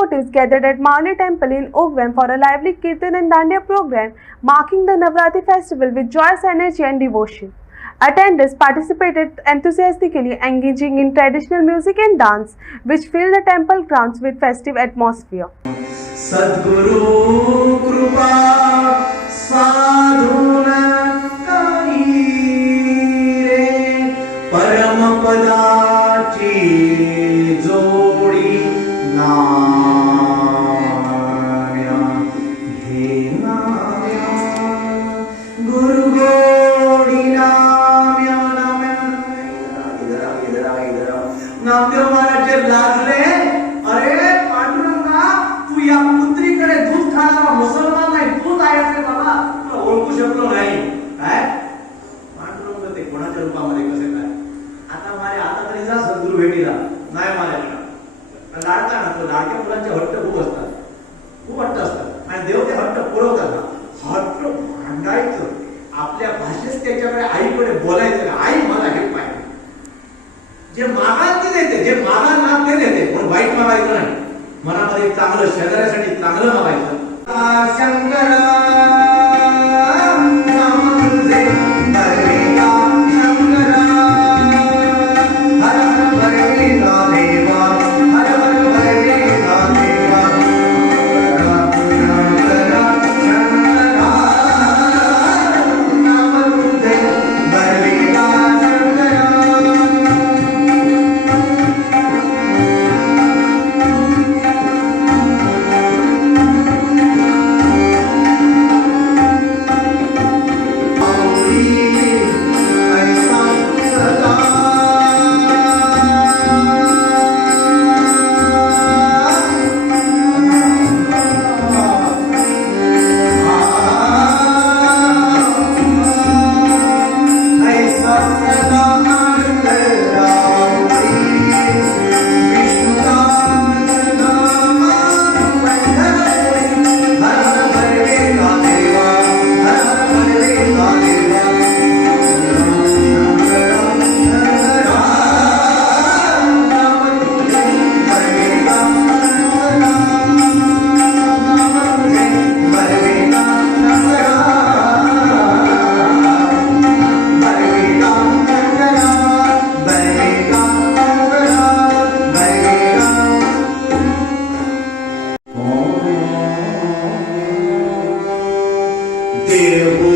devotees gathered at Mani Temple in Ogwem for a lively Kirtan and Dandiya program marking the Navratri festival with joyous energy and devotion. Attendants participated enthusiastically, engaging in traditional music and dance, which filled the temple grounds with festive atmosphere. Sadguru Krupa Sadhuna Kari Re Param Padachi Jodi Namya He Namya Guru Godi Namya Namya Namdev Maharaj जब लाजले अरे पांडुरंगा तू या पुत्रीकडे दूध खाणारा मुसलमान नाही दूध आहे रे बाबा तुला ओळखू शकलो नाही काय पांडुरंग ते कोणाच्या रूपामध्ये कसे काय आता तरी जा सद्गुरू भेटीला नाही माझ्याकडे लाडका ना तो लाडक्या मुलांचे हट्ट खूप असतात आणि देव ते हट्ट पुरवतात ना हट्ट मांडायचं आपल्या भाषेत त्याच्याकडे आईकडे बोलायचं आई मला हे पाहिजे जे मागाल ते देते जे मागाल ना ते देते पण वाईट मागायचं नाही मनामध्ये चांगलं शेजाऱ्यासाठी चांगलं मागायचं शंकर देव